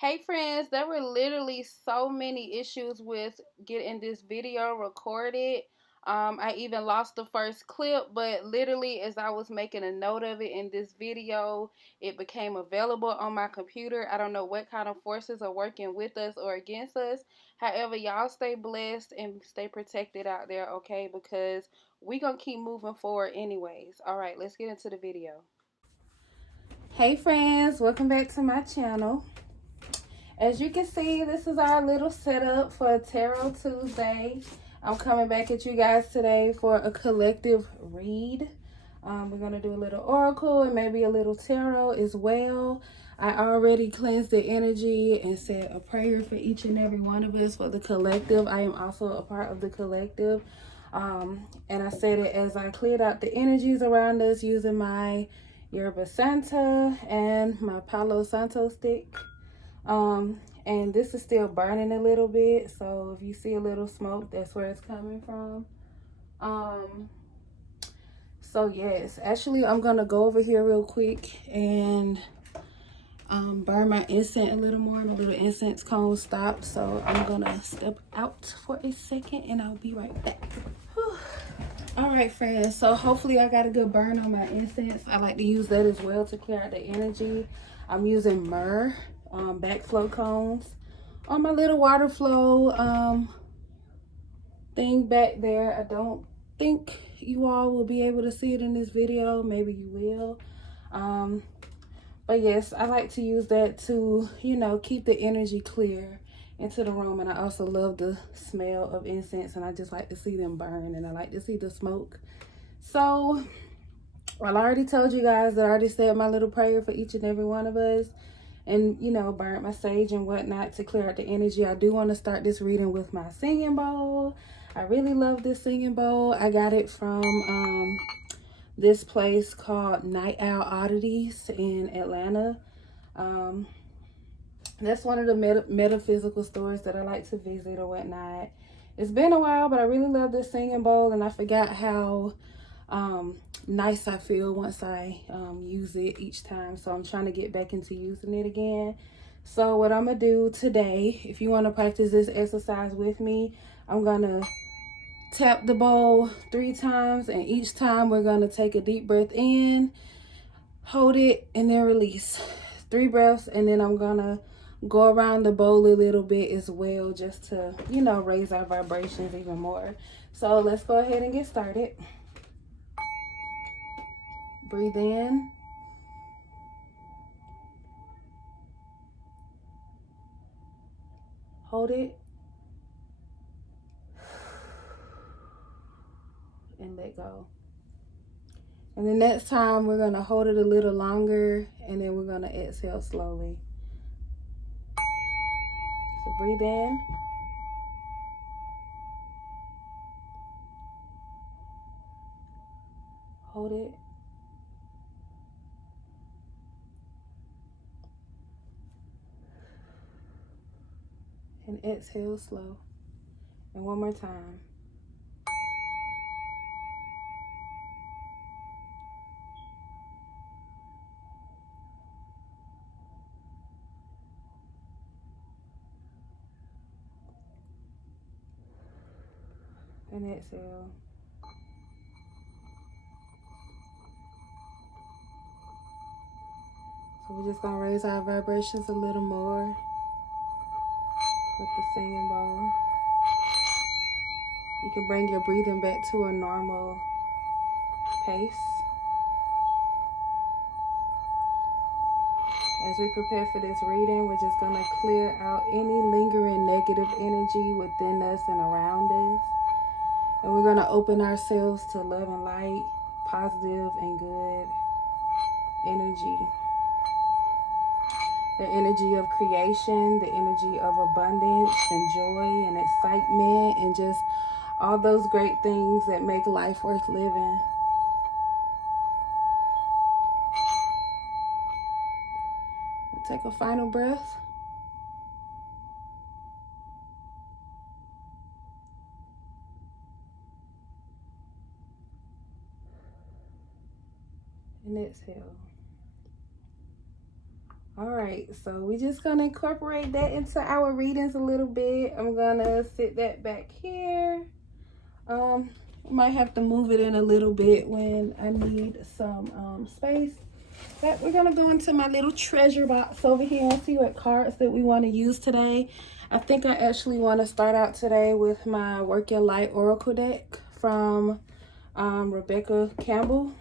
Hey friends, there were literally so many issues with getting this video recorded. I even lost the first clip, but literally as I was making a note of it in this video, it became available on my computer. I don't know what kind of forces are working with us or against us. However, y'all stay blessed and stay protected out there, okay? Because we gonna keep moving forward anyways. All right, let's get into the video. Hey friends, welcome back to my channel. As you can see, this is our little setup for Tarot Tuesday. I'm coming back at you guys today for a collective read. We're going to do a little oracle and maybe a little tarot as well. I already cleansed the energy and said a prayer for each and every one of us for the collective. I am also a part of the collective. And I said it as I cleared out the energies around us using my Yerba Santa and my Palo Santo stick. And this is still burning a little bit, so if you see a little smoke, that's where it's coming from. So yes, actually I'm gonna go over here real quick and burn my incense a little more. My little incense cone stopped, so I'm gonna step out for a second and I'll be right back. Whew. All right friends, so hopefully I got a good burn on my incense. I like to use that as well to clear out the energy. I'm using myrrh backflow cones on my little water flow thing back there. I don't think you all will be able to see it in this video. Maybe you will. But yes, I like to use that to, you know, keep the energy clear into the room. And I also love the smell of incense, and I just like to see them burn, and I like to see the smoke. So, well, I already told you guys that I already said my little prayer for each and every one of us, and, you know, burnt my sage and whatnot to clear out the energy. I do want to start this reading with my singing bowl. I really love this singing bowl. I got it from this place called Night Owl Oddities in Atlanta. That's one of the metaphysical stores that I like to visit or whatnot. It's been a while, but I really love this singing bowl, and I forgot how nice I feel once I use it each time. So I'm trying to get back into using it again. So what I'm gonna do today, if you want to practice this exercise with me, I'm gonna tap the bowl 3 times, and each time we're gonna take a deep breath in, hold it, and then release. 3 breaths, and then I'm gonna go around the bowl a little bit as well, just to, you know, raise our vibrations even more. So let's go ahead and get started. Breathe in. Hold it. And let go. And the next time we're going to hold it a little longer, and then we're going to exhale slowly. So breathe in. Hold it. And exhale slow. And one more time. And exhale. So we're just going to raise our vibrations a little more with the singing bowl. You can bring your breathing back to a normal pace. As we prepare for this reading, we're just going to clear out any lingering negative energy within us and around us. And we're going to open ourselves to love and light, positive and good energy. The energy of creation, the energy of abundance and joy and excitement, and just all those great things that make life worth living. We'll take a final breath. And exhale. All right, so we're just gonna incorporate that into our readings a little bit. I'm gonna sit that back here. Might have to move it in a little bit when I need some space. But we're gonna go into my little treasure box over here and see what cards that we want to use today. I think I actually want to start out today with my Work Your Light Oracle deck from Rebecca Campbell.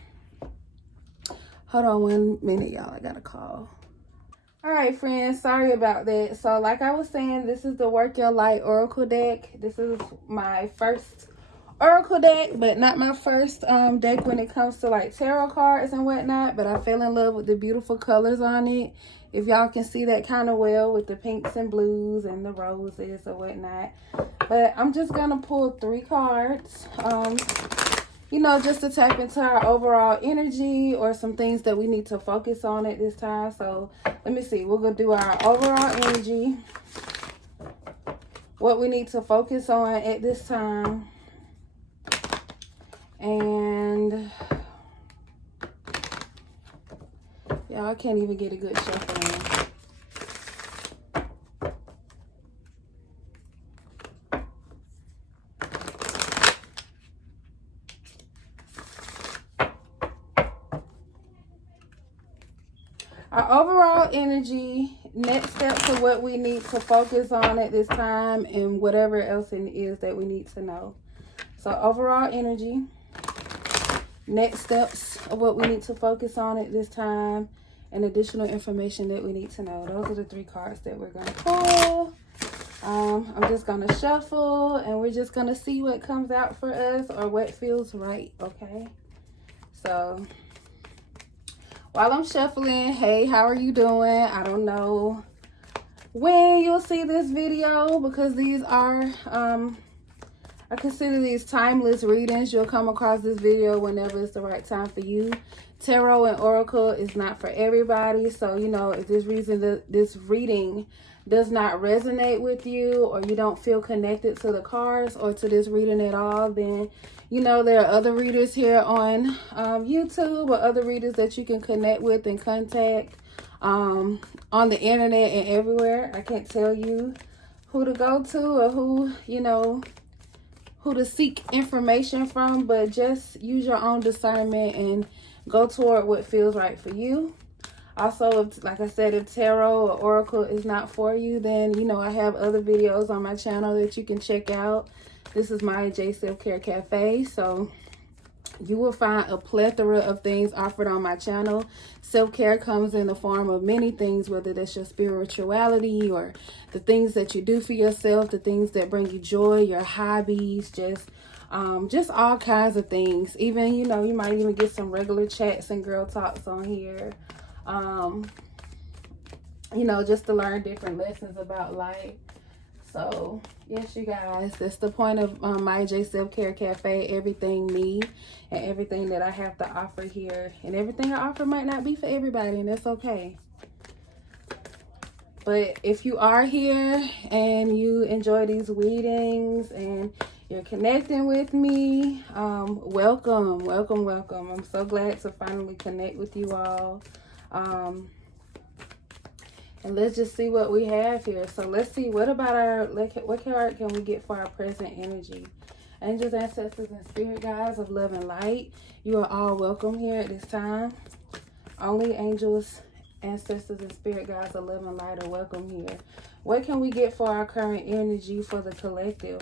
Hold on 1 minute, y'all. I got a call. All right, friends. Sorry about that. So like I was saying, this is the Work Your Light Oracle deck. This is my first Oracle deck, but not my first deck when it comes to like tarot cards and whatnot. But I fell in love with the beautiful colors on it. If y'all can see that kind of well with the pinks and blues and the roses or whatnot. But I'm just gonna pull 3 cards. You know, just to tap into our overall energy or some things that we need to focus on at this time. So let me see. We're going to do our overall energy. What we need to focus on at this time. And y'all, I can't even get a good shuffle in. Our overall energy, next steps of what we need to focus on at this time, and whatever else it is that we need to know. So overall energy, next steps of what we need to focus on at this time, and additional information that we need to know. Those are the 3 cards that we're going to pull. I'm just going to shuffle, and we're just going to see what comes out for us or what feels right, okay? So while I'm shuffling, hey, how are you doing? I don't know when you'll see this video because these are, I consider these timeless readings. You'll come across this video whenever it's the right time for you. Tarot and Oracle is not for everybody. So, you know, if this reading does not resonate with you, or you don't feel connected to the cards or to this reading at all, then, you know, there are other readers here on YouTube or other readers that you can connect with and contact on the internet and everywhere. I can't tell you who to go to or who, you know, who to seek information from, but just use your own discernment and go toward what feels right for you. Also, if, like I said, if tarot or oracle is not for you, then, you know, I have other videos on my channel that you can check out. This is Miya Jha Self-Care Cafe, so you will find a plethora of things offered on my channel. Self-care comes in the form of many things, whether that's your spirituality or the things that you do for yourself, the things that bring you joy, your hobbies, just all kinds of things. Even, you know, you might even get some regular chats and girl talks on here. You know, just to learn different lessons about life. So yes, you guys, that's the point of Miya Jha Self-Care Cafe. Everything me and everything that I have to offer here, and everything I offer might not be for everybody, and that's okay. But if you are here and you enjoy these readings and you're connecting with me, welcome, welcome, welcome. I'm so glad to finally connect with you all. And let's just see what we have here. So let's see, what card can we get for our present energy? Angels, ancestors, and spirit guides of love and light, you are all welcome here at this time. Only angels, ancestors, and spirit guides of love and light are welcome here. What can we get for our current energy for the collective?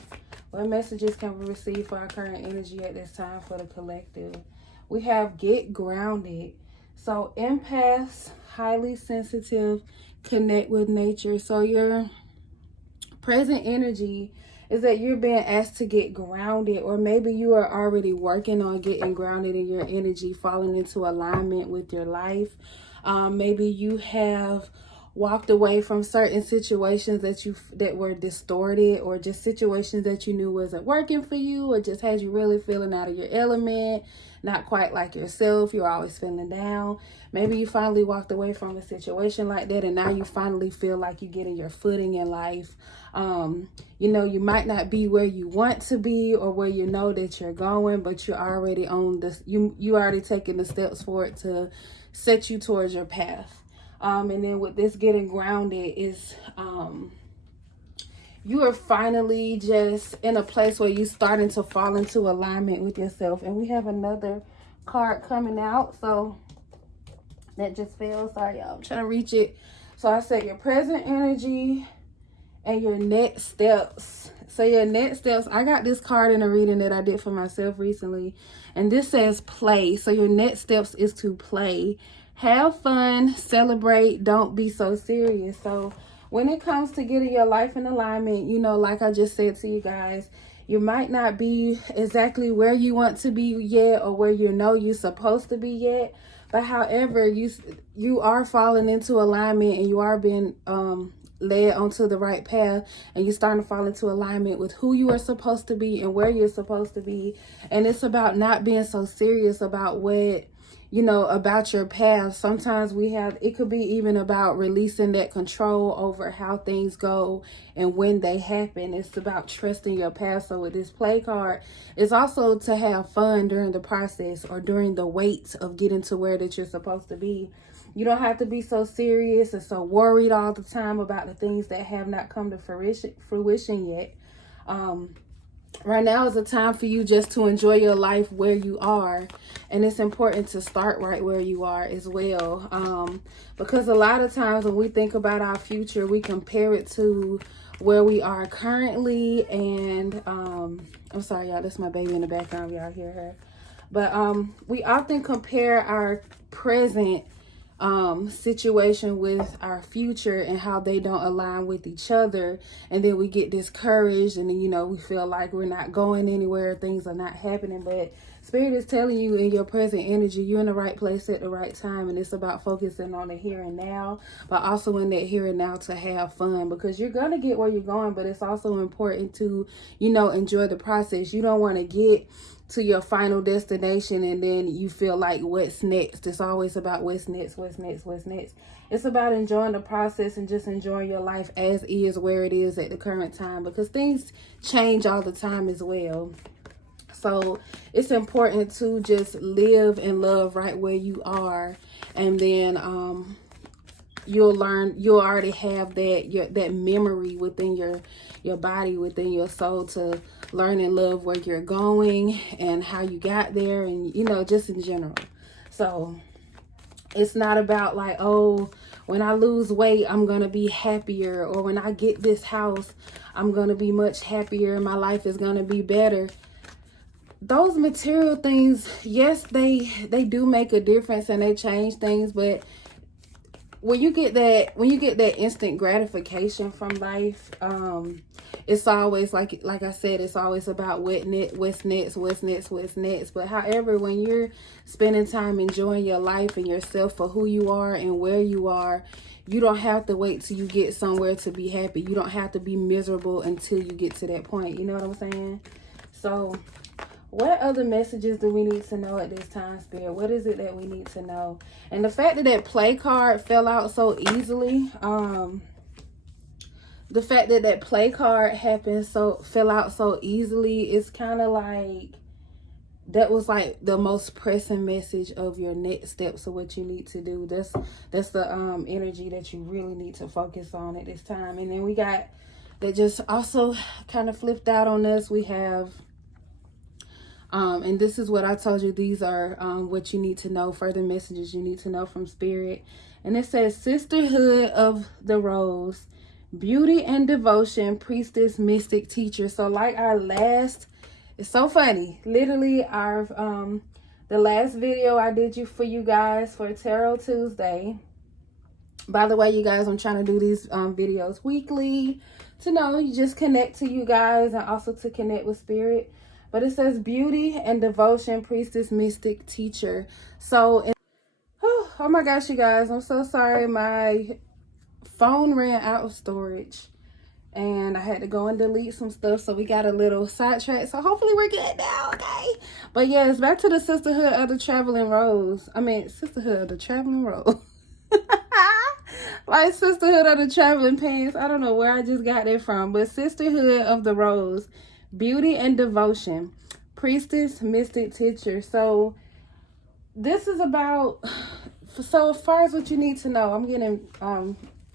What messages can we receive for our current energy at this time for the collective? We have get grounded. So empaths, highly sensitive, connect with nature. So your present energy is that you're being asked to get grounded, or maybe you are already working on getting grounded in your energy, falling into alignment with your life. Maybe you have walked away from certain situations that were distorted, or just situations that you knew wasn't working for you, or just had you really feeling out of your element, not quite like yourself. You're always feeling down. Maybe you finally walked away from a situation like that, and now you finally feel like you're getting your footing in life. You know, you might not be where you want to be or where you know that you're going, but you're already on this. You already taking the steps for it to set you towards your path. And then with this getting grounded is you are finally just in a place where you're starting to fall into alignment with yourself. And we have another card coming out. So that just fell. Sorry, y'all. I'm trying to reach it. So I said your present energy and your next steps. So your next steps, I got this card in a reading that I did for myself recently. And this says play. So your next steps is to play. Have fun, celebrate, don't be so serious. So when it comes to getting your life in alignment, you know, like I just said to you guys, you might not be exactly where you want to be yet, or where you know you're supposed to be yet. But however, you are falling into alignment, and you are being led onto the right path, and you're starting to fall into alignment with who you are supposed to be and where you're supposed to be. And it's about not being so serious about what, you know, about your past. Sometimes it could be even about releasing that control over how things go and when they happen. It's about trusting your past. So with this play card, it's also to have fun during the process, or during the wait of getting to where that you're supposed to be. You don't have to be so serious and so worried all the time about the things that have not come to fruition yet. Right now is a time for you just to enjoy your life where you are. And it's important to start right where you are as well. Because a lot of times when we think about our future, we compare it to where we are currently. And I'm sorry, y'all, that's my baby in the background. Y'all hear her. But we often compare our present situation with our future, and how they don't align with each other, and then we get discouraged, and then, you know, we feel like we're not going anywhere, things are not happening. But Spirit is telling you, in your present energy, you're in the right place at the right time, and it's about focusing on the here and now, but also in that here and now to have fun, because you're gonna get where you're going. But it's also important to, you know, enjoy the process. You don't want to get to your final destination and then you feel like, what's next? It's always about what's next, what's next, what's next. It's about enjoying the process and just enjoying your life as is, where it is at the current time, because things change all the time as well. So it's important to just live and love right where you are, and then you'll already have that memory within your body, within your soul, to learn and love where you're going and how you got there, and, you know, just in general. So it's not about like, oh, when I lose weight, I'm gonna be happier, or when I get this house, I'm gonna be much happier, my life is gonna be better. Those material things, yes, they do make a difference and they change things, but when you get that instant gratification from life, it's always like I said, it's always about what's next. But however, when you're spending time enjoying your life and yourself for who you are and where you are, you don't have to wait till you get somewhere to be happy. You don't have to be miserable until you get to that point. You know what I'm saying? So what other messages do we need to know at this time, Spirit? What is it that we need to know? And the fact that play card fell out so easily, the fact that play card fell out so easily, it's kind of like that was like the most pressing message of your next steps of what you need to do. That's the energy that you really need to focus on at this time. And then we got that just also kind of flipped out on us. We have and this is what I told you. These are what you need to know, further messages you need to know from Spirit. And it says, Sisterhood of the Rose, beauty and devotion, priestess, mystic, teacher. So like our last, it's so funny. Literally our the last video I did for you guys for Tarot Tuesday. By the way, you guys, I'm trying to do these videos weekly to know you just connect to you guys and also to connect with Spirit. But it says beauty and devotion, priestess, mystic, teacher. So, oh my gosh, you guys, I'm so sorry. My phone ran out of storage and I had to go and delete some stuff. So we got a little sidetracked. So hopefully we're good now, okay? But yes, back to the Sisterhood of the Traveling Rose. Sisterhood of the Traveling Rose. Like Sisterhood of the Traveling Pants. I don't know where I just got that from. But Sisterhood of the Rose. Beauty and devotion, priestess, mystic, teacher. So this is about So as far as what you need to know, I'm getting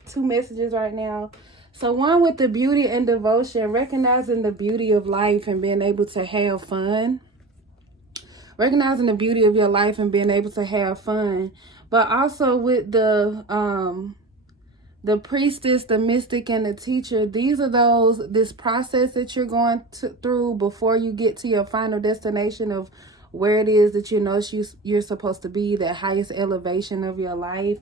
2 messages right now. So one with the beauty and devotion, recognizing the beauty of life and being able to have fun. Recognizing the beauty of your life and being able to have fun. But also with the priestess, the mystic, and the teacher, these are this process that you're going through before you get to your final destination of where it is that you know you're supposed to be, the highest elevation of your life.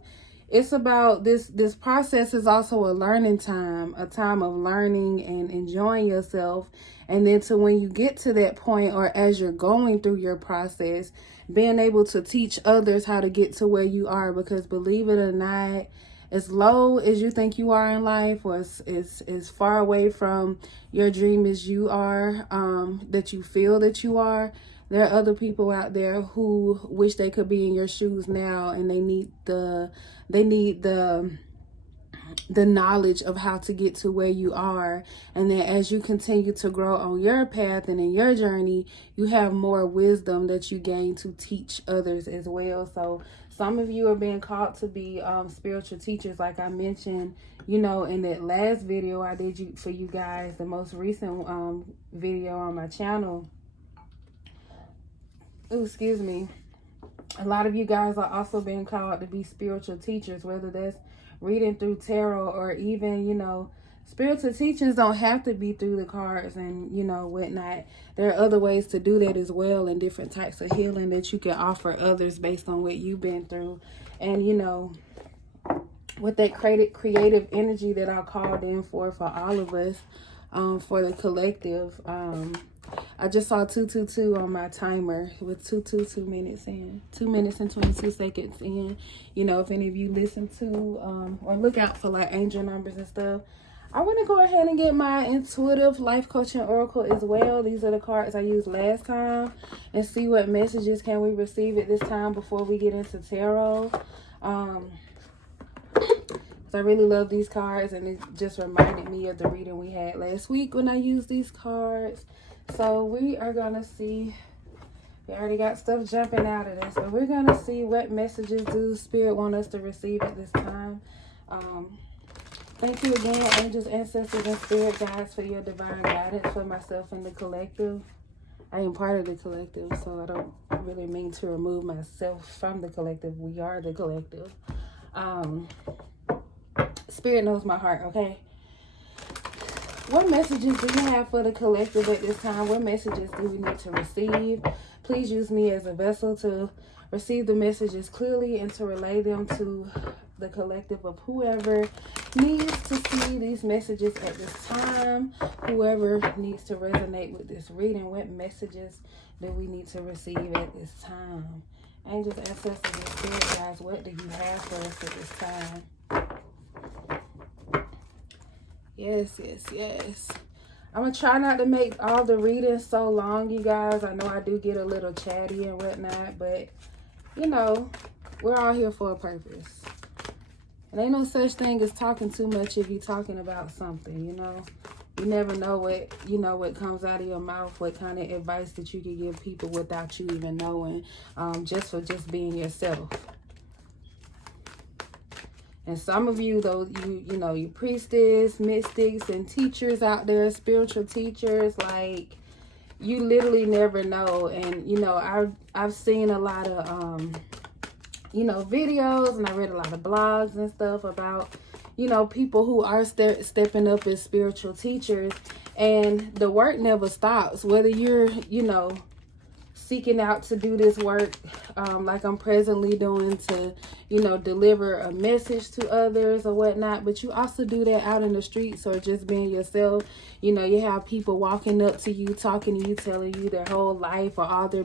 It's about this process is also a learning time, a time of learning and enjoying yourself. And then to when you get to that point, or as you're going through your process, being able to teach others how to get to where you are. Because believe it or not, as low as you think you are in life, or as far away from your dream as you are, that you feel that you are, there are other people out there who wish they could be in your shoes now, and they need the knowledge of how to get to where you are. And then as you continue to grow on your path and in your journey, you have more wisdom that you gain to teach others as well. So some of you are being called to be spiritual teachers, like I mentioned, in that last video I did for you guys, the most recent video on my channel. Ooh, excuse me. A lot of you guys are also being called to be spiritual teachers, whether that's reading through tarot, or even, spiritual teachings don't have to be through the cards and, whatnot. There are other ways to do that as well, and different types of healing that you can offer others based on what you've been through. And, with that creative energy that I called in for all of us, for the collective, I just saw 222 on my timer with 2 minutes in, 2 minutes and 22 seconds in. If any of you listen to or look out for like angel numbers and stuff, I want to go ahead and get my intuitive life coaching oracle as well. These are the cards I used last time, and see what messages can we receive at this time before we get into tarot. I really love these cards, and it just reminded me of the reading we had last week when I used these cards. So we are going to see, we already got stuff jumping out of this, but we're going to see what messages do Spirit want us to receive at this time. Thank you again, angels, ancestors, and spirit guides, for your divine guidance for myself and the collective. I am part of the collective, so I don't really mean to remove myself from the collective. We are the collective. Spirit knows my heart, okay? What messages do you have for the collective at this time? What messages do we need to receive? Please use me as a vessel to receive the messages clearly and to relay them to the collective of whoever needs to see these messages at this time. Whoever needs to resonate with this reading, what messages do we need to receive at this time? Angels, ancestors, and spirit guides, what do you have for us at this time? Yes. I'm going to try not to make all the readings so long, you guys. I know I do get a little chatty and whatnot, but, we're all here for a purpose. And ain't no such thing as talking too much if you're talking about something, You never know what comes out of your mouth, what kind of advice that you can give people without you even knowing, just for just being yourself. And some of you, though, you priestess, mystics, and teachers out there, spiritual teachers, like, you literally never know. And, I've seen a lot of, videos, and I read a lot of blogs and stuff about, people who are stepping up as spiritual teachers, and the work never stops. Whether you're, seeking out to do this work, like I'm presently doing, to, deliver a message to others or whatnot, but you also do that out in the streets or just being yourself. You have people walking up to you, talking to you, telling you their whole life or all their,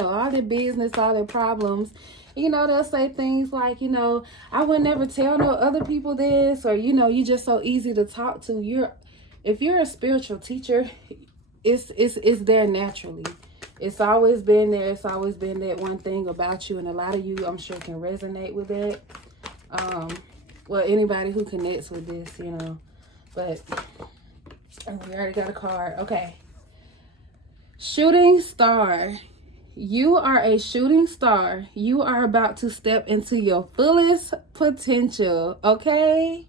all their business, all their problems. They'll say things like, I would never tell no other people this, or, you're just so easy to talk to. If you're a spiritual teacher, it's there naturally. It's always been there. It's always been that one thing about you. And a lot of you, I'm sure, can resonate with that. Well, anybody who connects with this, But we already got a card. Okay. Shooting star. You are a shooting star. You are about to step into your fullest potential, okay?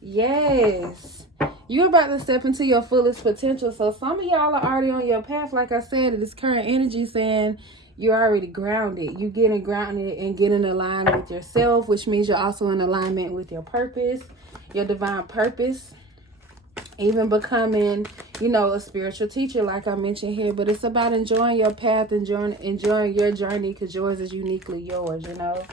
Yes. You're about to step into your fullest potential. So some of y'all are already on your path. Like I said, this current energy saying you're already grounded. You getting grounded and getting aligned with yourself, which means you're also in alignment with your purpose, your divine purpose. Even becoming, a spiritual teacher, like I mentioned here. But it's about enjoying your path, enjoying your journey, because yours is uniquely yours, And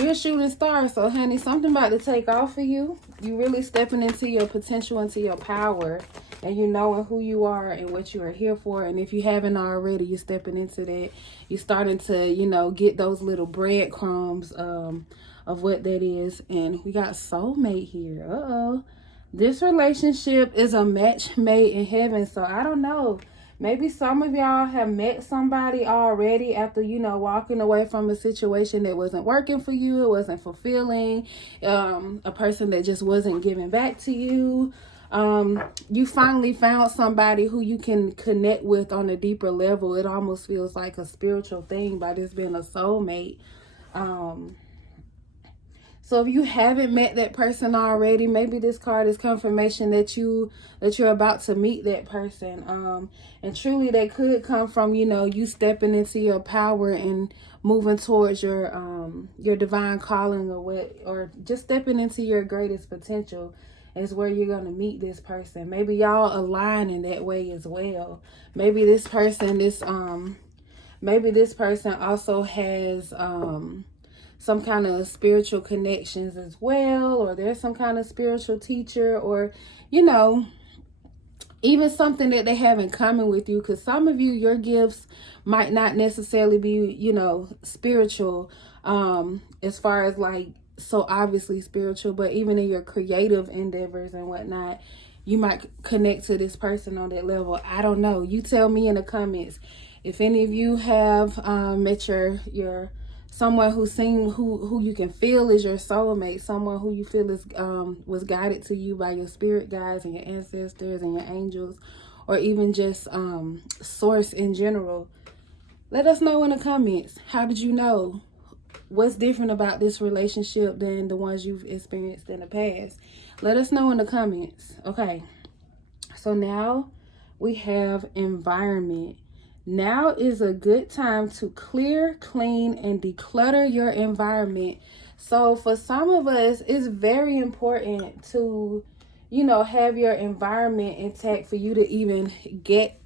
you're a shooting star, so honey, something about to take off for you. You really stepping into your potential, into your power, and you knowing who you are and what you are here for. And if you haven't already, you're stepping into that. You're starting to, get those little breadcrumbs of what that is. And we got soulmate here. Uh-oh. This relationship is a match made in heaven. So I don't know. Maybe some of y'all have met somebody already after, walking away from a situation that wasn't working for you. It wasn't fulfilling. A person that just wasn't giving back to you. You finally found somebody who you can connect with on a deeper level. It almost feels like a spiritual thing by this being a soulmate. So if you haven't met that person already, maybe this card is confirmation that you're about to meet that person. And truly that could come from, you stepping into your power and moving towards your divine calling or just stepping into your greatest potential is where you're going to meet this person. Maybe y'all align in that way as well. Maybe this person also has some kind of spiritual connections as well, or there's some kind of spiritual teacher, or even something that they have in common with you, because some of you, your gifts might not necessarily be spiritual as far as like so obviously spiritual, but even in your creative endeavors and whatnot, you might connect to this person on that level. I don't know, you tell me in the comments if any of you have met your someone who you can feel is your soulmate, someone who you feel is was guided to you by your spirit guides and your ancestors and your angels, or even just source in general. Let us know in the comments. How did you know? What's different about this relationship than the ones you've experienced in the past? Let us know in the comments. Okay, so now we have environment. Now is a good time to clear, clean, and declutter your environment. So for some of us, it's very important to, have your environment intact for you to even get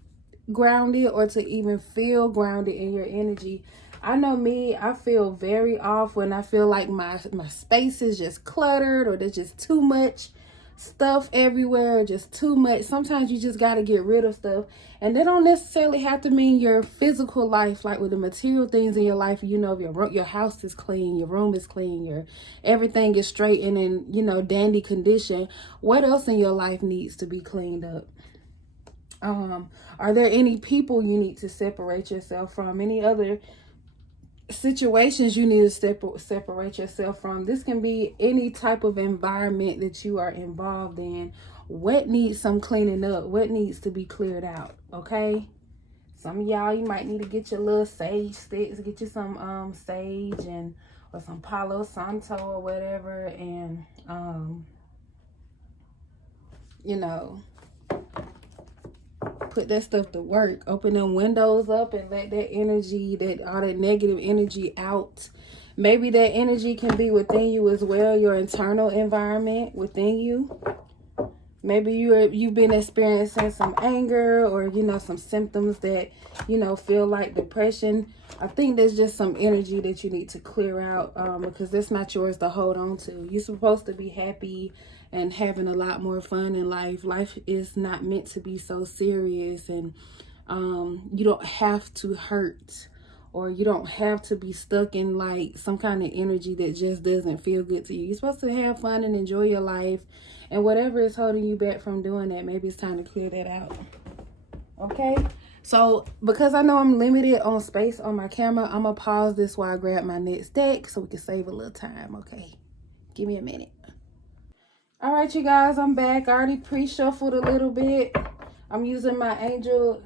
grounded or to even feel grounded in your energy. I know me, I feel very off when I feel like my space is just cluttered, or there's just too much stuff everywhere, just too much. Sometimes you just got to get rid of stuff, and they don't necessarily have to mean your physical life, like with the material things in your life. If your house is clean, your room is clean, your everything is straight and in dandy condition, what else in your life needs to be cleaned up? Are there any people you need to separate yourself from? Any other situations you need to separate yourself from? This can be any type of environment that you are involved in. What needs some cleaning up? What needs to be cleared out? Okay, some of y'all, you might need to get your little sage sticks, get you some sage or some Palo Santo or whatever, and put that stuff to work. Open them windows up and let that energy, all that negative energy out. Maybe that energy can be within you as well, your internal environment within you. Maybe you've been experiencing some anger or some symptoms that feel like depression. I think there's just some energy that you need to clear out because that's not yours to hold on to. You're supposed to be happy and having a lot more fun in life. Life is not meant to be so serious, and you don't have to hurt, or you don't have to be stuck in like some kind of energy that just doesn't feel good to you. You're supposed to have fun and enjoy your life, and whatever is holding you back from doing that, maybe it's time to clear that out. Okay, so because I know I'm limited on space on my camera, I'm gonna pause this while I grab my next deck so we can save a little time. Okay, give me a minute. All right, you guys, I'm back. I already pre-shuffled a little bit. I'm using my angel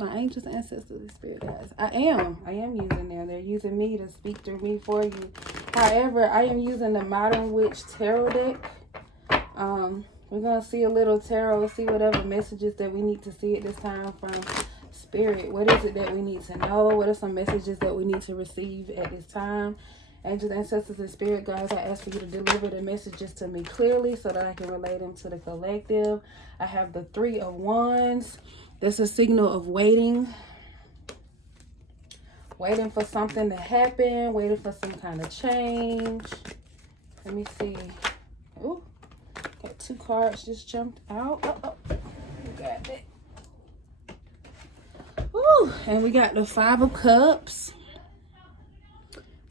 My angels, ancestors, spirit guides. I am using them. They're using me to speak through me for you. However, I am using the Modern Witch Tarot deck. We're going to see a little tarot, see whatever messages that we need to see at this time from Spirit. What is it that we need to know? What are some messages that we need to receive at this time? Angels, ancestors, and spirit guides, I ask for you to deliver the messages to me clearly so that I can relay them to the collective. I have the Three of Wands. That's a signal of waiting. Waiting for something to happen. Waiting for some kind of change. Let me see. Ooh. Got 2 cards just jumped out. We got it. Ooh. And we got the Five of Cups.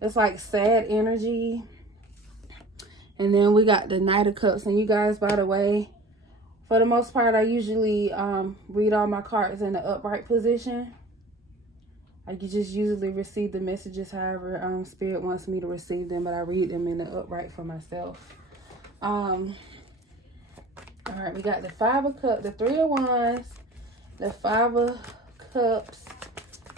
It's like sad energy. And then we got the Knight of Cups. And you guys, by the way, for the most part, I usually read all my cards in the upright position. I just usually receive the messages however Spirit wants me to receive them. But I read them in the upright for myself. All right, we got the Five of Cups, the Three of Wands, the Five of Cups,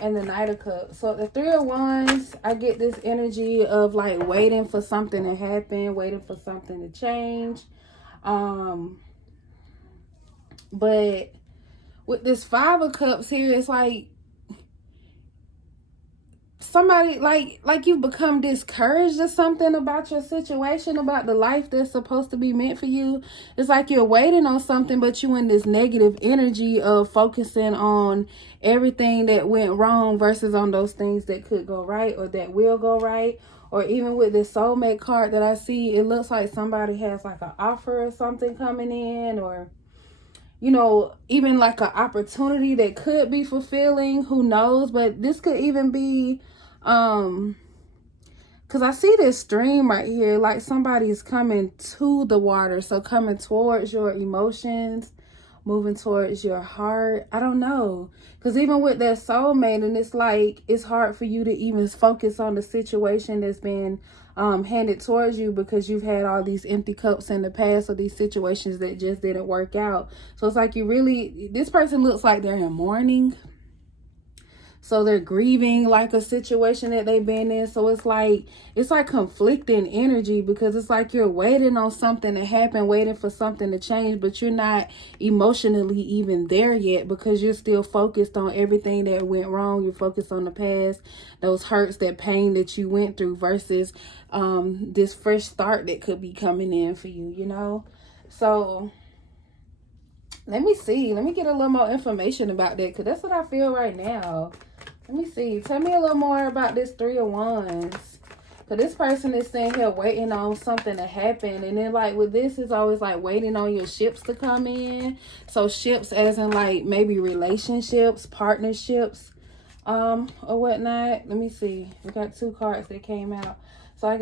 and the Knight of Cups. So the Three of Wands, I get this energy of like waiting for something to happen, waiting for something to change. But with this Five of Cups here, it's like somebody like you've become discouraged or something about your situation, about the life that's supposed to be meant for you. It's like you're waiting on something, but you in this negative energy of focusing on everything that went wrong versus on those things that could go right or that will go right. Or even with this Soulmate card that I see, it looks like somebody has like an offer or something coming in, or you know, even like an opportunity that could be fulfilling, who knows. But this could even be because I see this stream right here, like somebody's coming to the water, so coming towards your emotions, moving towards your heart. I don't know, because even with that soulmate, and it's like it's hard for you to even focus on the situation that's been handed towards you, because you've had all these empty cups in the past, or these situations that just didn't work out. So it's like this person looks like they're in mourning. So they're grieving like a situation that they've been in. So it's like conflicting energy, because it's like you're waiting on something to happen, waiting for something to change, but you're not emotionally even there yet, because you're still focused on everything that went wrong. You're focused on the past, those hurts, that pain that you went through, versus this fresh start that could be coming in for you, you know? So let me see. Let me get a little more information about that, because that's what I feel right now. Let me see. Tell me a little more about this Three of Wands. So this person is sitting here waiting on something to happen. And then like with this, it's always like waiting on your ships to come in. So ships as in like maybe relationships, partnerships, or whatnot. Let me see. We got 2 cards that came out. So we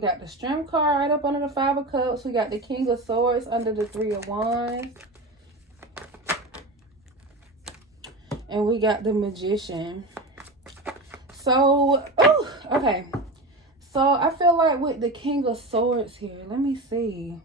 got the Strength card right up under the Five of Cups. We got the King of Swords under the Three of Wands. And we got the Magician. So, okay. So I feel like with the King of Swords here, let me see.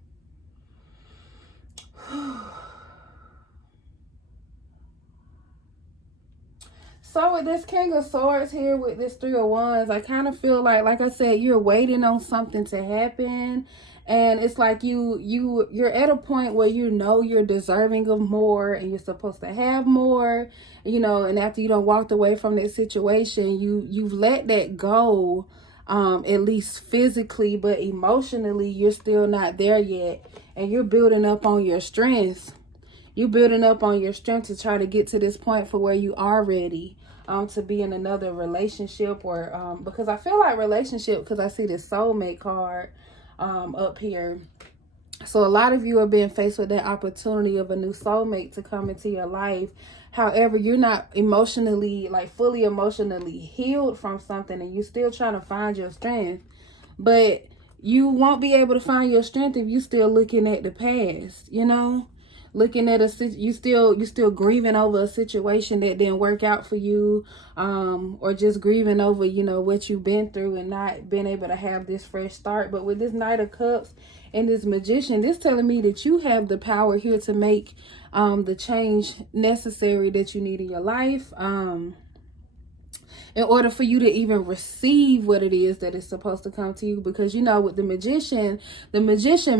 So with this King of Swords here, with this Three of Wands, I kind of feel like I said, you're waiting on something to happen. And it's like you're at a point where you know you're deserving of more, and you're supposed to have more, you know. And after you done walked away from that situation, you've let that go, at least physically, but emotionally you're still not there yet. And you're building up on your strength. You're building up on your strength to try to get to this point for where you are ready to be in another relationship, or because I feel like relationship, because I see this Soulmate card up here. So a lot of you are being faced with that opportunity of a new soulmate to come into your life. However, you're not emotionally, like fully emotionally healed from something, and you're still trying to find your strength. But you won't be able to find your strength if you still looking at the past, you know? Looking at you still grieving over a situation that didn't work out for you, or just grieving over, you know, what you've been through and not being able to have this fresh start. But with this Knight of Cups, And this Magician, this telling me that you have the power here to make the change necessary that you need in your life. In order for you to even receive what it is that is supposed to come to you. Because, you know, with the magician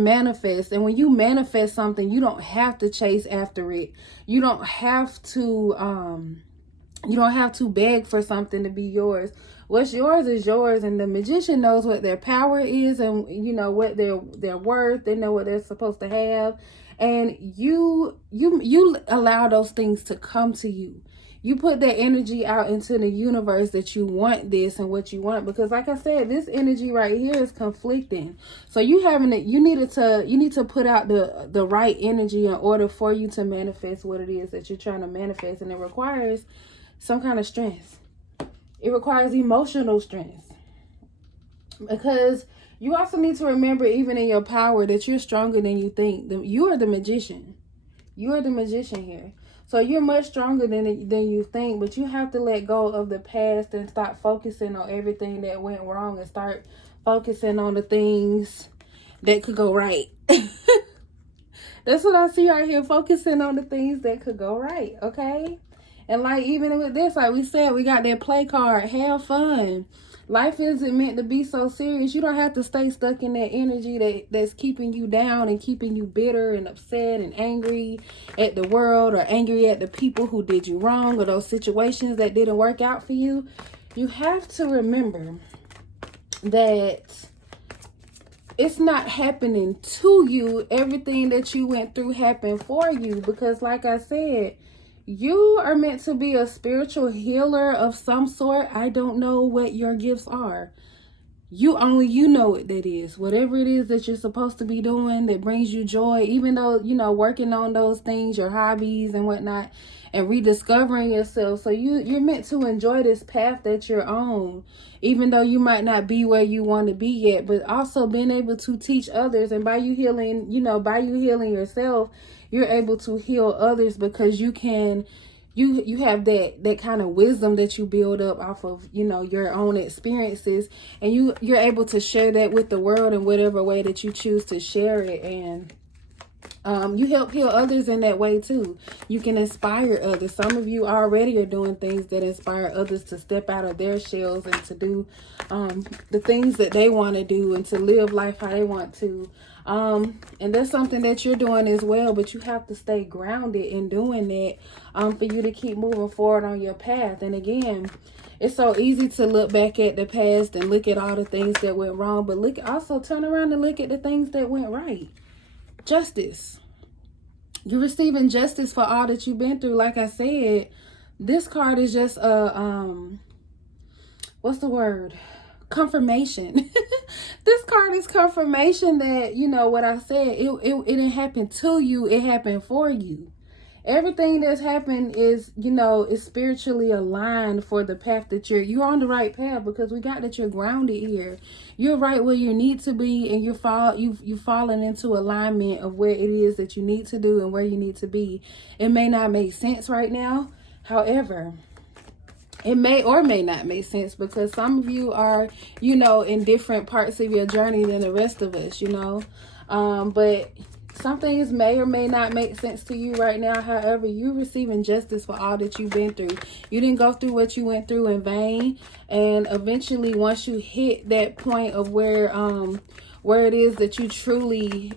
manifests. And when you manifest something, you don't have to chase after it. You don't have to beg for something to be yours. What's yours is yours. And the magician knows what their power is, and, you know, what their worth. They know what they're supposed to have. And you allow those things to come to you. You put that energy out into the universe that you want this and what you want. Because like I said, this energy right here is conflicting. So you need to put out the right energy in order for you to manifest what it is that you're trying to manifest. And it requires some kind of strength. It requires emotional strength. Because you also need to remember, even in your power, that you're stronger than you think. You are the magician. You are the magician here. So you're much stronger than you think, but you have to let go of the past and stop focusing on everything that went wrong and start focusing on the things that could go right. That's what I see right here, focusing on the things that could go right, okay? And like, even with this, like we said, we got that play card, have fun. Life isn't meant to be so serious. You don't have to stay stuck in that energy that's keeping you down and keeping you bitter and upset and angry at the world, or angry at the people who did you wrong, or those situations that didn't work out for you. You have to remember that it's not happening to you. Everything that you went through happened for you, because like I said, you are meant to be a spiritual healer of some sort. I don't know what your gifts are. You know what that is. Whatever it is that you're supposed to be doing that brings you joy, even though, you know, working on those things, your hobbies and whatnot, and rediscovering yourself. So you're meant to enjoy this path that you're on, even though you might not be where you want to be yet, but also being able to teach others. And by you healing yourself, you're able to heal others, because you have that kind of wisdom that you build up off of, you know, your own experiences, and you're able to share that with the world in whatever way that you choose to share it. And you help heal others in that way too. You can inspire others. Some of you already are doing things that inspire others to step out of their shells and to do the things that they want to do, and to live life how they want to. And that's something that you're doing as well, but you have to stay grounded in doing that for you to keep moving forward on your path. And again, it's so easy to look back at the past and look at all the things that went wrong, but also turn around and look at the things that went right. Justice. You're receiving justice for all that you've been through. Like I said, this card is just what's the word? Confirmation. This card is confirmation that, you know, what I said, it didn't happen to you, it happened for you. Everything that's happened is, you know, is spiritually aligned for the path that you're on the right path, because we got that you're grounded here. You're right where you need to be, and you've fallen into alignment of where it is that you need to do and where you need to be. It may not make sense right now. However, it may or may not make sense, because some of you are, you know, in different parts of your journey than the rest of us, you know. But some things may or may not make sense to you right now. However, you're receiving justice for all that you've been through. You didn't go through what you went through in vain. And eventually, once you hit that point of where it is that you truly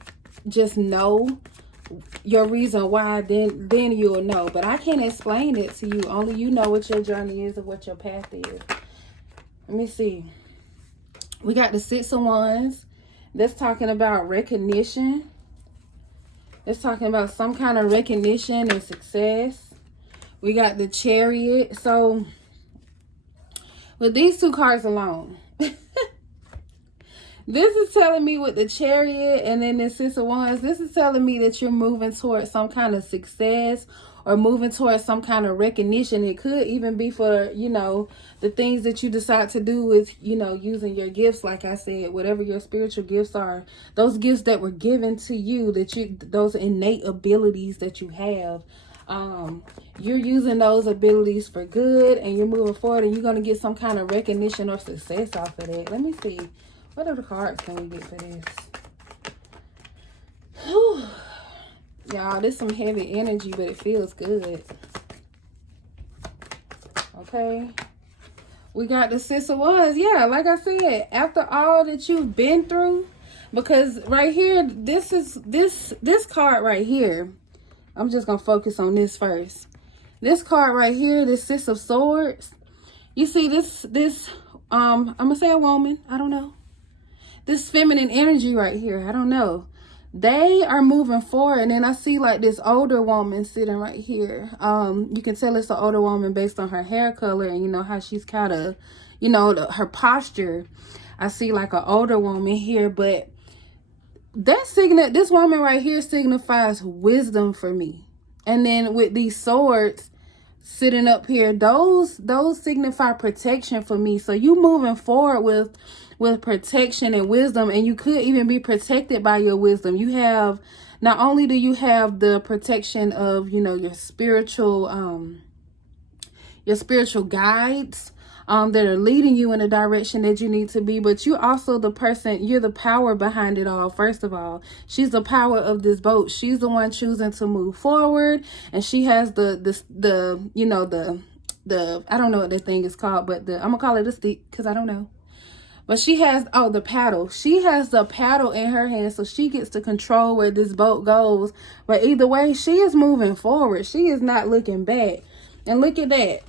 just know your reason why, then you'll know. But I can't explain it to you. Only you know what your journey is and what your path is. Let me see. We got the Six of Wands. That's talking about recognition. It's talking about some kind of recognition and success. We got the Chariot. So with these two cards alone, this is telling me with the Chariot and then the Six of Wands, this is telling me that you're moving towards some kind of success, or moving towards some kind of recognition. It could even be for, you know, the things that you decide to do with, you know, using your gifts. Like I said, whatever your spiritual gifts are, those gifts that were given to you, those innate abilities that you have, you're using those abilities for good, and you're moving forward, and you're going to get some kind of recognition or success off of that. Let me see. What other cards can we get for this? Y'all, this some heavy energy, but it feels good. Okay. We got the Six of Wands. Yeah, like I said, after all that you've been through, because right here, this card right here. I'm just gonna focus on this first. This card right here, this Six of Swords. You see this I'm gonna say a woman. I don't know. This feminine energy right here. I don't know. They are moving forward, and then I see like this older woman sitting right here. You can tell it's an older woman based on her hair color, and you know how she's kind of, you know, her posture. I see like an older woman here, but this woman right here signifies wisdom for me. And then with these swords sitting up here, those signify protection for me. So you moving forward with protection and wisdom, and you could even be protected by your wisdom. You have, not only do you have the protection of, you know, your spiritual guides that are leading you in the direction that you need to be, but you also you're the power behind it all. First of all, she's the power of this boat. She's the one choosing to move forward, and she has the you know, the I don't know what that thing is called, but I'm gonna call it a stick because I don't know. But she has, the paddle. She has the paddle in her hand, so she gets to control where this boat goes. But either way, she is moving forward. She is not looking back. And look at that.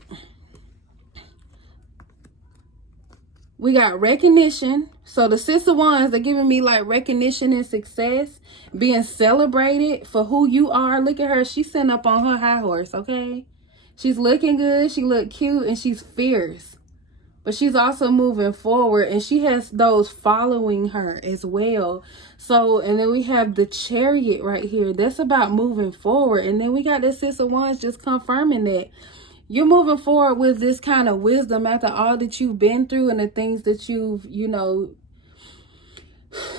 We got recognition. So the Six of Wands, they're giving me like recognition and success, being celebrated for who you are. Look at her. She's sitting up on her high horse, okay? She's looking good. She look cute, and she's fierce. But she's also moving forward, and she has those following her as well. So, and then we have the Chariot right here. That's about moving forward. And then we got the Six of Wands just confirming that you're moving forward with this kind of wisdom after all that you've been through and the things that you've, you know,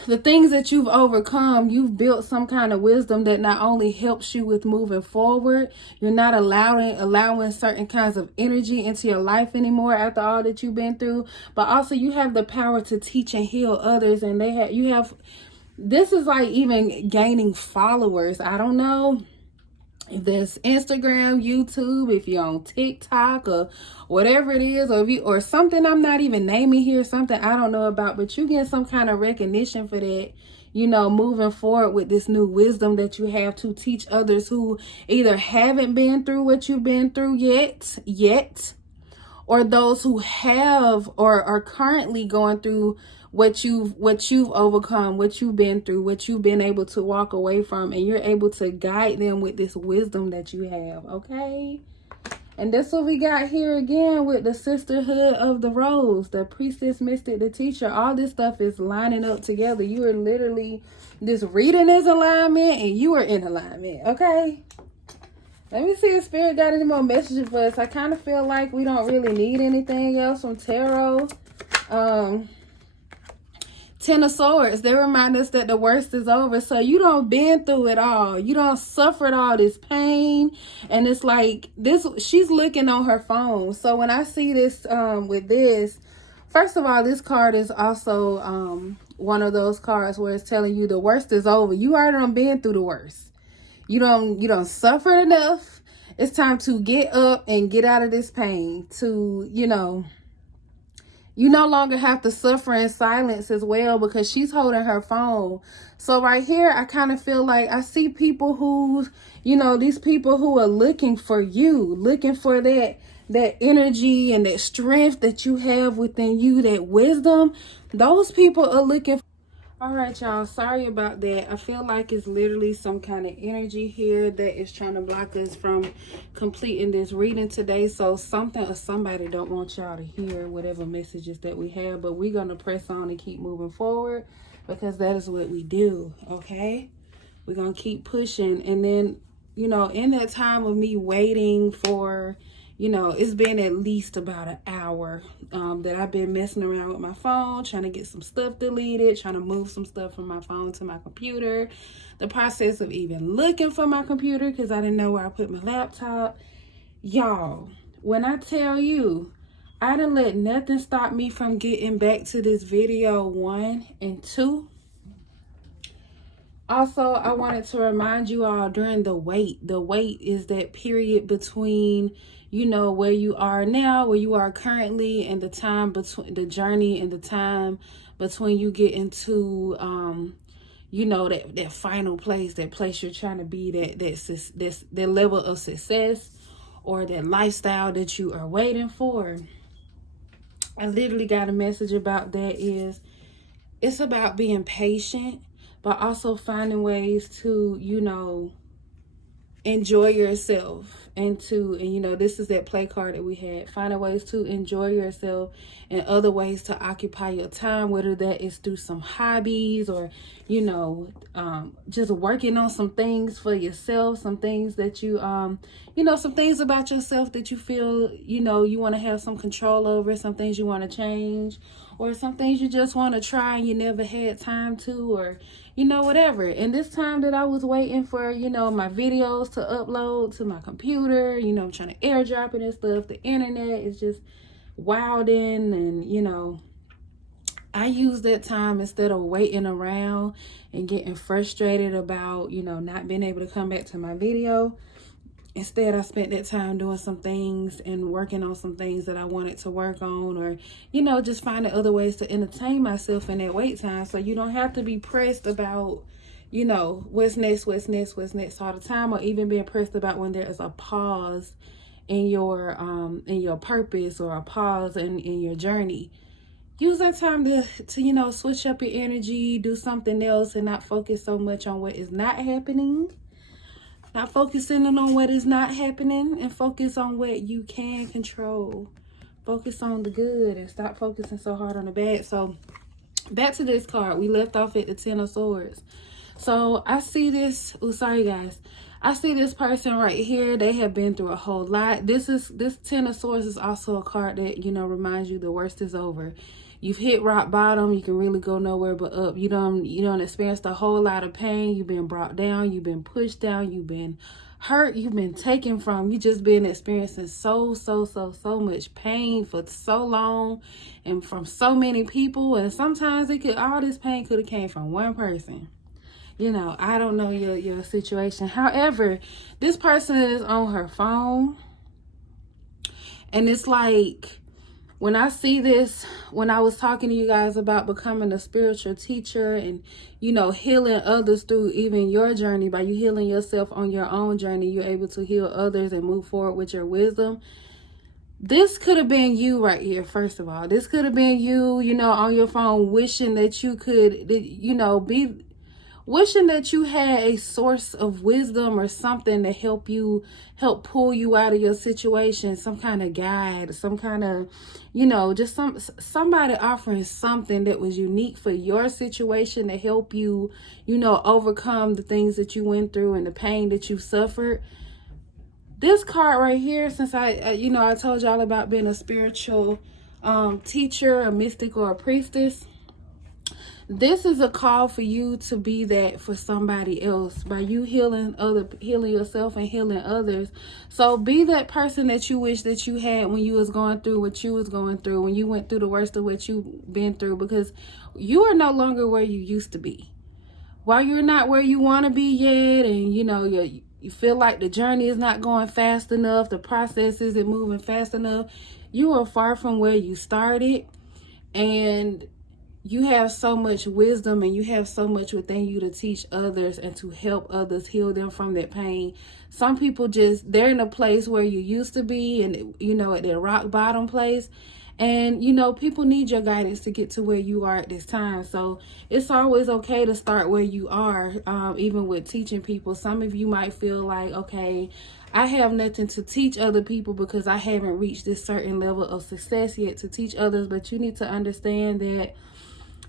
the things that you've overcome. You've built some kind of wisdom that not only helps you with moving forward, you're not allowing certain kinds of energy into your life anymore after all that you've been through, but also you have the power to teach and heal others. And this is like even gaining followers. I don't know if that's Instagram, YouTube, if you're on TikTok or whatever it is, or something I'm not even naming here, something I don't know about, but you get some kind of recognition for that, you know, moving forward with this new wisdom that you have to teach others who either haven't been through what you've been through yet, or those who have or are currently going through what you've overcome, what you've been through, what you've been able to walk away from, and you're able to guide them with this wisdom that you have, okay? And that's what we got here again with the Sisterhood of the Rose, the Priestess, Mystic, the Teacher. All this stuff is lining up together. You are literally, this reading is alignment, and you are in alignment, okay? Let me see if Spirit got any more messages for us. I kind of feel like we don't really need anything else from Tarot. Ten of Swords, they remind us that the worst is over. So you don't been through it all. You don't suffered all this pain. And it's like this, she's looking on her phone. So when I see this with this, first of all, this card is also one of those cards where it's telling you the worst is over. You already done been through the worst. You don't suffer enough. It's time to get up and get out of this pain. To, you know, you no longer have to suffer in silence as well, because she's holding her phone. So right here, I kind of feel like I see people who, you know, these people who are looking for you, looking for that energy and that strength that you have within you, that wisdom. Those people are looking for. All right, y'all, sorry about that. I feel like it's literally some kind of energy here that is trying to block us from completing this reading today. So something or somebody don't want y'all to hear whatever messages that we have, but we're going to press on and keep moving forward, because that is what we do, okay? We're going to keep pushing. And then, you know, in that time of me waiting for, you know, it's been at least about an hour that I've been messing around with my phone, trying to get some stuff deleted, trying to move some stuff from my phone to my computer. The process of even looking for my computer, because I didn't know where I put my laptop. Y'all, when I tell you, I didn't let nothing stop me from getting back to this video 1 and 2. Also, I wanted to remind you all during the wait. The wait is that period between, you know, where you are now, where you are currently, and the time between the journey and the time between you getting to, you know, that final place, that place you're trying to be, that level of success or that lifestyle that you are waiting for. I literally got a message about that. Is it's about being patient, but also finding ways to, you know, enjoy yourself, and you know, this is that play card that we had, finding ways to enjoy yourself and other ways to occupy your time, whether that is through some hobbies or, you know, just working on some things for yourself, some things that you know, some things about yourself that you feel, you know, you want to have some control over, some things you want to change, or some things you just want to try and you never had time to, or, you know, whatever. And this time that I was waiting for, you know, my videos to upload to my computer, you know, I'm trying to airdrop it and stuff, the internet is just wilding. And, you know, I use that time, instead of waiting around and getting frustrated about, you know, not being able to come back to my video. Instead, I spent that time doing some things and working on some things that I wanted to work on, or, you know, just finding other ways to entertain myself in that wait time. So you don't have to be pressed about, you know, what's next all the time, or even being pressed about when there is a pause in your purpose, or a pause in your journey. Use that time to, you know, switch up your energy, do something else, and not focus so much on what is not happening. Not focusing on what is not happening, and focus on what you can control. Focus on the good and stop focusing so hard on the bad. So back to this card. We left off at the Ten of Swords. So I see this. Oh, sorry guys. I see this person right here. They have been through a whole lot. This Ten of Swords is also a card that, you know, reminds you the worst is over. You've hit rock bottom. You can really go nowhere but up. You don't experience a whole lot of pain. You've been brought down. You've been pushed down. You've been hurt. You've been taken from. You just been experiencing so much pain for so long, and from so many people. And sometimes all this pain could have came from one person. You know, I don't know your situation. However, this person is on her phone, and it's like, when I see this, when I was talking to you guys about becoming a spiritual teacher and, you know, healing others through even your journey, by you healing yourself on your own journey, you're able to heal others and move forward with your wisdom. This could have been you right here, first of all. This could have been you, you know, on your phone, wishing that you could, you know, wishing that you had a source of wisdom or something to help pull you out of your situation, some kind of guide, some kind of, you know, just somebody offering something that was unique for your situation to help you, you know, overcome the things that you went through and the pain that you suffered. This card right here, since I told y'all about being a spiritual teacher, a mystic, or a priestess, this is a call for you to be that for somebody else by you healing yourself and healing others. So be that person that you wish that you had when you was going through what you was going through, when you went through the worst of what you've been through, because you are no longer where you used to be. While you're not where you want to be yet, and you know, you feel like the journey is not going fast enough, the process isn't moving fast enough, you are far from where you started. And you have so much wisdom, and you have so much within you to teach others and to help others heal them from that pain. Some people they're in a place where you used to be, and, you know, at their rock bottom place. And, you know, people need your guidance to get to where you are at this time. So it's always okay to start where you are, even with teaching people. Some of you might feel like, okay, I have nothing to teach other people because I haven't reached this certain level of success yet to teach others. But you need to understand that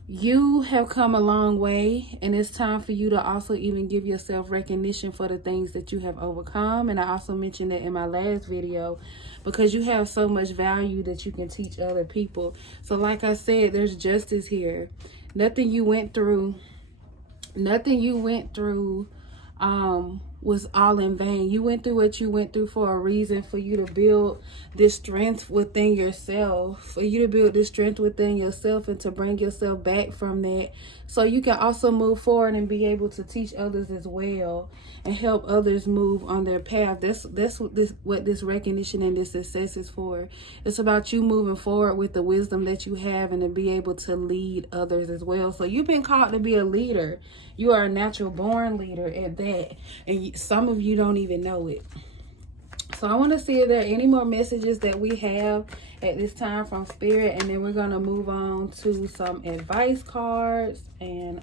you have come a long way, and it's time for you to also even give yourself recognition for the things that you have overcome. And I also mentioned that in my last video, because you have so much value that you can teach other people. So like I said, there's justice here. Nothing you went through was all in vain. You went through what you went through for a reason, for you to build this strength within yourself, for you to build this strength within yourself and to bring yourself back from that, so you can also move forward and be able to teach others as well and help others move on their path. That's what this recognition and this success is for. It's about you moving forward with the wisdom that you have and to be able to lead others as well. So you've been called to be a leader. You are a natural born leader at that, and some of you don't even know it. So I want to see if there are any more messages that we have at this time from Spirit, and then we're going to move on to some advice cards and,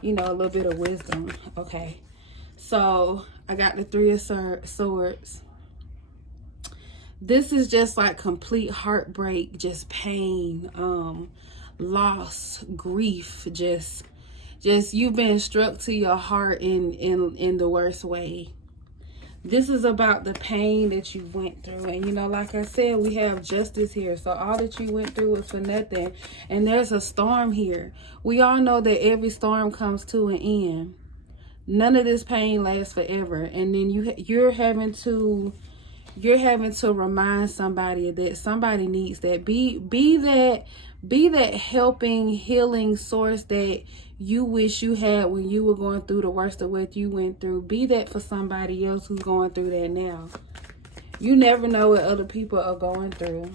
you know, a little bit of wisdom. Okay, so I got the Three of Swords. This is just like complete heartbreak, just pain, loss, grief, just you've been struck to your heart in the worst way. This is about the pain that you went through. And, you know, like I said, we have justice here. So all that you went through was for nothing. And there's a storm here. We all know that every storm comes to an end. None of this pain lasts forever. And then you're having to remind somebody that somebody needs that. Be that helping, healing source that you wish you had when you were going through the worst of what you went through. Be that for somebody else who's going through that now. You never know what other people are going through.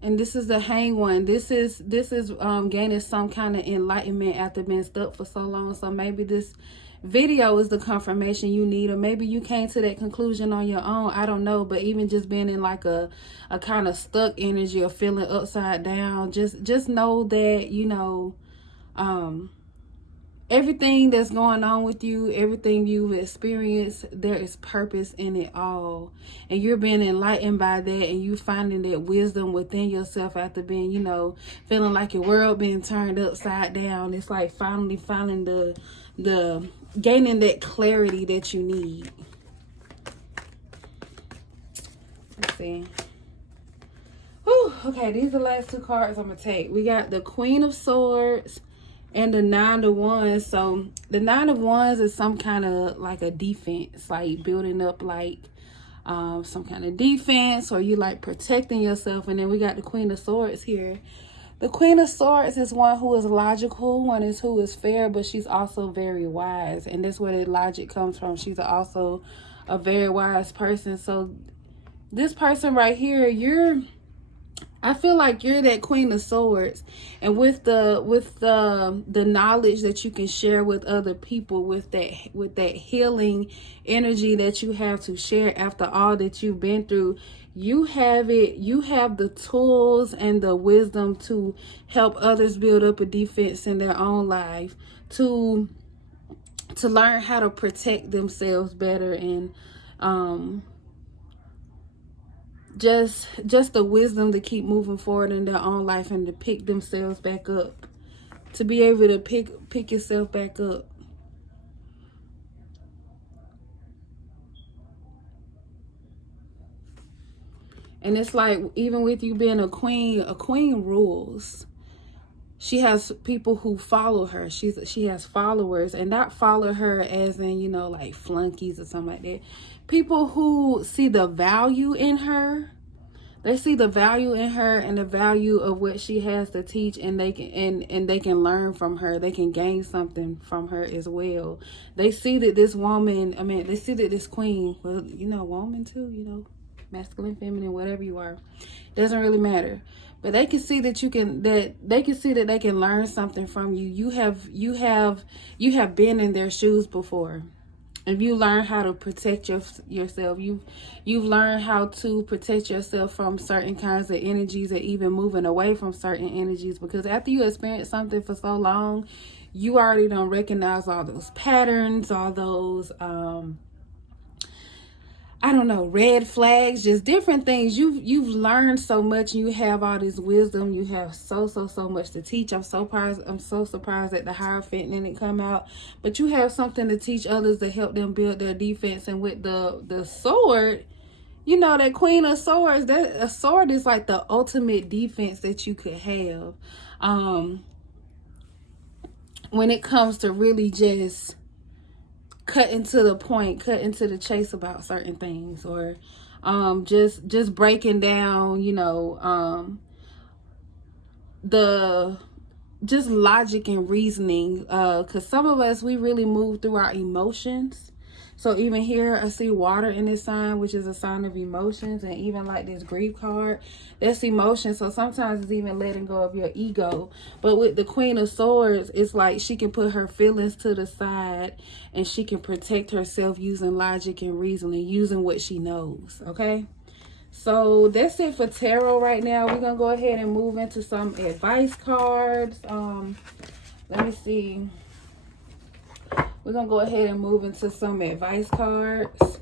And this is the Hang One. This is gaining some kind of enlightenment after being stuck for so long. So maybe this video is the confirmation you need, or maybe you came to that conclusion on your own. I don't know. But even just being in like a kind of stuck energy or feeling upside down, just know that, you know, everything that's going on with you, everything you've experienced, there is purpose in it all. And you're being enlightened by that, and you finding that wisdom within yourself after being, you know, feeling like your world being turned upside down. It's like finally finding the gaining that clarity that you need. Let's see. Whew, okay, these are the last two cards I'm going to take. We got the Queen of Swords and the Nine of Wands. So the Nine of Wands is some kind of like a defense, like building up like some kind of defense, or you like protecting yourself. And then we got the Queen of Swords here. The Queen of Swords is one who is logical, one is who is fair, but she's also very wise. And that's where the logic comes from. She's also a very wise person. So this person right here, I feel like you're that Queen of Swords, and with the knowledge that you can share with other people, with that healing energy that you have to share after all that you've been through, you have the tools and the wisdom to help others build up a defense in their own life, to learn how to protect themselves better, and just the wisdom to keep moving forward in their own life and to pick themselves back up, to be able to pick yourself back up. And it's like, even with you being a queen rules. She has people who follow her. She has followers, and not follow her as in, you know, like flunkies or something like that. People who see the value in her. They see the value in her and the value of what she has to teach, and they can learn from her. They can gain something from her as well. They see that this woman, they see that this queen, well, you know, woman too, you know, masculine, feminine, whatever you are, doesn't really matter. But they can see that they can learn something from you. You have been in their shoes before. If you learn how to protect yourself, you've learned how to protect yourself from certain kinds of energies, and even moving away from certain energies. Because after you experience something for so long, you already don't recognize all those patterns, all those red flags, just different things. You've learned so much, and you have all this wisdom. You have so much to teach. I'm so surprised that the Hierophant didn't come out. But you have something to teach others to help them build their defense. And with the sword, you know, that Queen of Swords, that a sword is like the ultimate defense that you could have. When it comes to really just cutting to the point, cutting to the chase about certain things, or just breaking down, you know, the just logic and reasoning, because some of us, we really move through our emotions. So even here, I see water in this sign, which is a sign of emotions. And even like this grief card, that's emotion. So sometimes it's even letting go of your ego. But with the Queen of Swords, it's like she can put her feelings to the side and she can protect herself using logic and reasoning, using what she knows. Okay? So that's it for tarot right now. We're going to go ahead and move into some advice cards. Let me see. We're going to go ahead and move into some advice cards.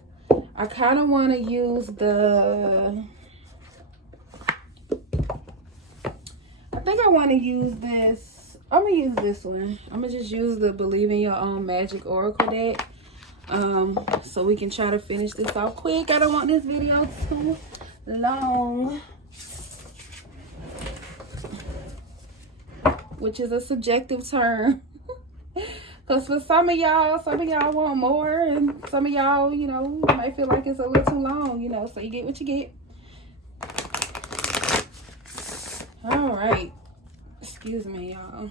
I kind of want to use the... I think I want to use this. I'm going to use this one. I'm going to just use the Believe in Your Own Magic Oracle deck. So we can try to finish this off quick. I don't want this video too long, which is a subjective term. Because for some of y'all want more, and some of y'all, you know, might feel like it's a little too long, you know, so you get what you get. All right. Excuse me, y'all.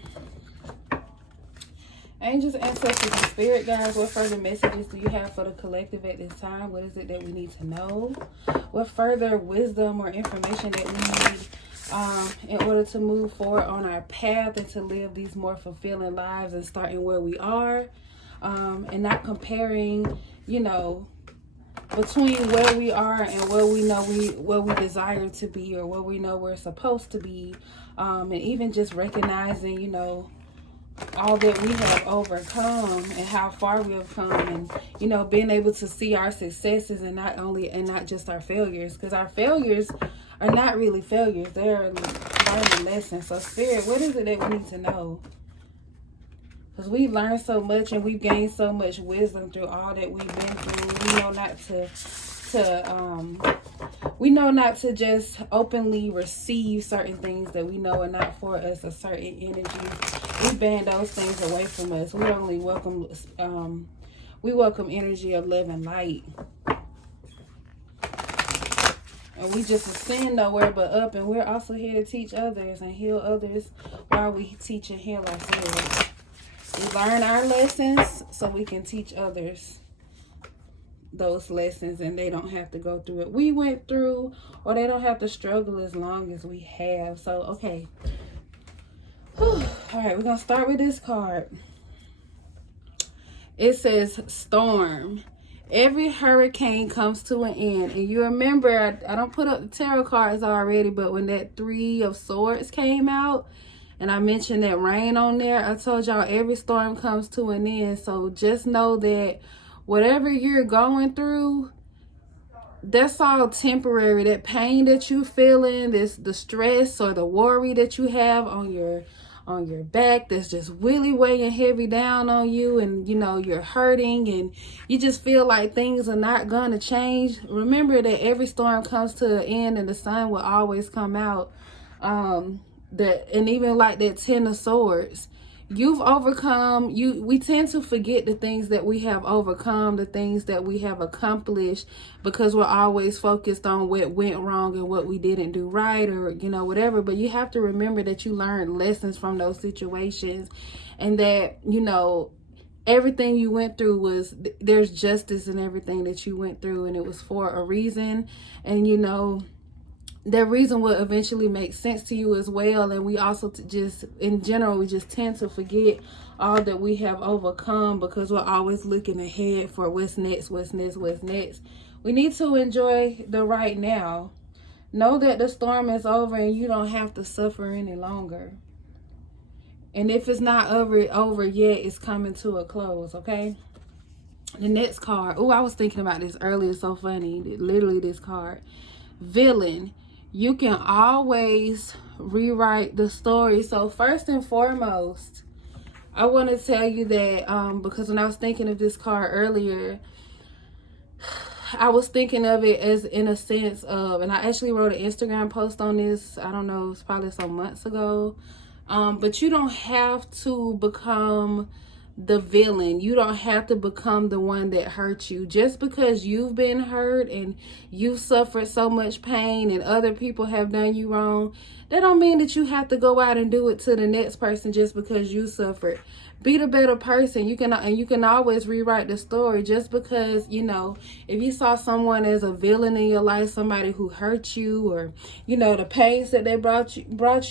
Angels, ancestors, and spirit guides, what further messages do you have for the collective at this time? What is it that we need to know? What further wisdom or information that we need in order to move forward on our path and to live these more fulfilling lives and starting where we are, and not comparing, you know, between where we are and where we know where we desire to be, or where we know we're supposed to be, and even just recognizing, you know, all that we have overcome and how far we have come, and, you know, being able to see our successes and not just our failures, because our failures are not really failures. They're learning lessons. So spirit, what is it that we need to know? Because we've learned so much and we've gained so much wisdom through all that we've been through. We know not to just openly receive certain things that we know are not for us, a certain energy. We ban those things away from us. We only welcome energy of love and light. And we just ascend nowhere but up. And we're also here to teach others and heal others while we teach and heal ourselves. We learn our lessons so we can teach others those lessons, and they don't have to go through it we went through, or they don't have to struggle as long as we have. So, okay. Whew. All right, we're going to start with this card. It says storm. Every hurricane comes to an end. And you remember, I don't put up the tarot cards already, but when that 3 of Swords came out, and I mentioned that rain on there, I told y'all every storm comes to an end. So just know that whatever you're going through, that's all temporary. That pain that you're feeling, the stress or the worry that you have on your back, that's just really weighing heavy down on you, and, you know, you're hurting and you just feel like things are not going to change. Remember that every storm comes to an end and the sun will always come out. And even like that 10 of Swords, you've overcome, we tend to forget the things that we have overcome, the things that we have accomplished, because we're always focused on what went wrong and what we didn't do right, or, you know, whatever. But you have to remember that you learned lessons from those situations, and that, you know, everything you went through there's justice in everything that you went through, and it was for a reason. And, you know, that reason will eventually make sense to you as well. And we also just, in general, we just tend to forget all that we have overcome because we're always looking ahead for what's next, what's next, what's next. We need to enjoy the right now. Know that the storm is over and you don't have to suffer any longer. And if it's not over yet, it's coming to a close, okay? The next card. Oh, I was thinking about this earlier. It's so funny. Literally this card. Villain. You can always rewrite the story. So first and foremost, I want to tell you that because when I was thinking of this card earlier, I was thinking of it as in a sense of, and I actually wrote an Instagram post on this, I don't know, it's probably some months ago. But you don't have to become the villain. You don't have to become the one that hurt you. Just because you've been hurt and you've suffered so much pain and other people have done you wrong, that don't mean that you have to go out and do it to the next person just because you suffered. Be the better person. You can always rewrite the story. Just because, you know, if you saw someone as a villain in your life, somebody who hurt you, or, you know, the pains that they brought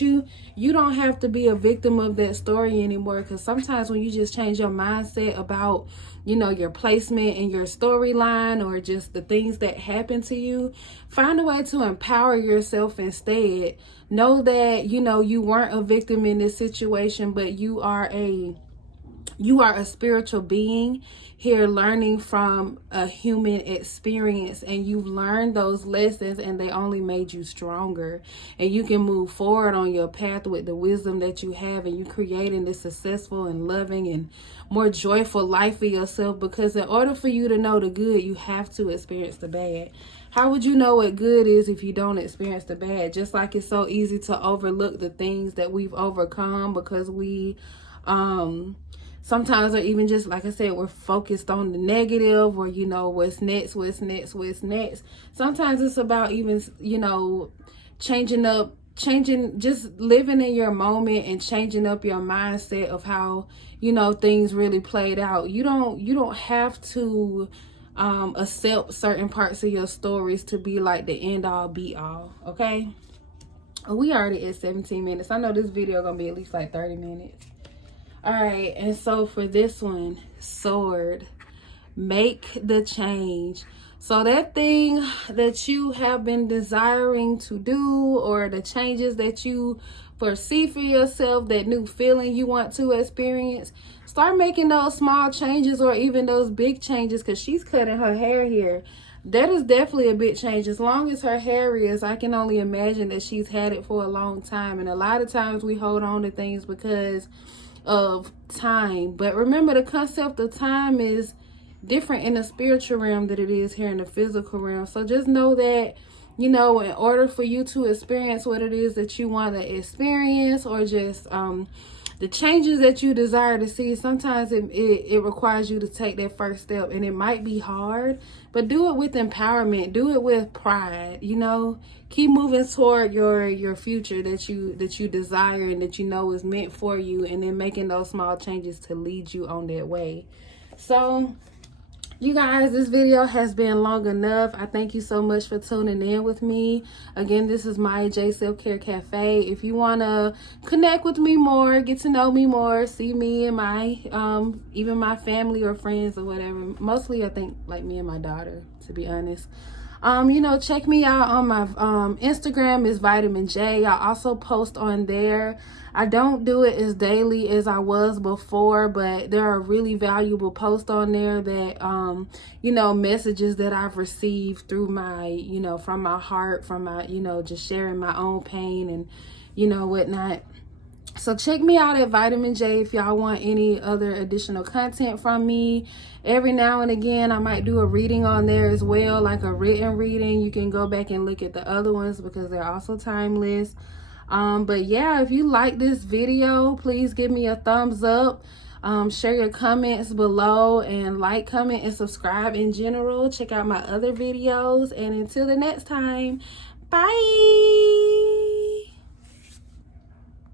you, you don't have to be a victim of that story anymore. Because sometimes when you just change your mindset about, you know, your placement in your storyline, or just the things that happen to you, find a way to empower yourself instead. Know that, you know, you weren't a victim in this situation, but you are a spiritual being here learning from a human experience, and you've learned those lessons and they only made you stronger, and you can move forward on your path with the wisdom that you have, and you're creating this successful and loving and more joyful life for yourself. Because in order for you to know the good, you have to experience the bad. How would you know what good is if you don't experience the bad? Just like it's so easy to overlook the things that we've overcome because we sometimes, or even just like I said, we're focused on the negative, or, you know, what's next. Sometimes it's about even, you know, just living in your moment and changing up your mindset of how, you know, things really played out. You don't have to accept certain parts of your stories to be like the end all be all. Okay, we already at 17 minutes. I know this video gonna be at least like 30 minutes. All right, and so for this one, sword, make the change. So that thing that you have been desiring to do, or the changes that you foresee for yourself, that new feeling you want to experience, start making those small changes, or even those big changes. Because she's cutting her hair here. That is definitely a big change. As long as her hair is, I can only imagine that she's had it for a long time. And a lot of times we hold on to things because of time, but remember, the concept of time is different in the spiritual realm than it is here in the physical realm. So just know that, you know, in order for you to experience what it is that you want to experience, or just the changes that you desire to see, sometimes it requires you to take that first step, and it might be hard, but do it with empowerment. Do it with pride. You know, keep moving toward your future that you desire and that you know is meant for you, and then making those small changes to lead you on that way. So you guys, this video has been long enough. I thank you so much for tuning in with me. Again, this is Miya Jha Self-Care Cafe. If you want to connect with me more, get to know me more, see me and my even my family or friends or whatever. Mostly I think like me and my daughter, to be honest. You know, check me out on my Instagram is Vitamin Jha. I also post on there. I don't do it as daily as I was before, but there are really valuable posts on there that, you know, messages that I've received through my, you know, from my heart, from my, you know, just sharing my own pain and, you know, whatnot. So check me out at Vitamin Jha if y'all want any other additional content from me. Every now and again, I might do a reading on there as well, like a written reading. You can go back and look at the other ones because they're also timeless. But yeah, if you like this video, please give me a thumbs up. Share your comments below, and like, comment, and subscribe in general. Check out my other videos, and until the next time, bye.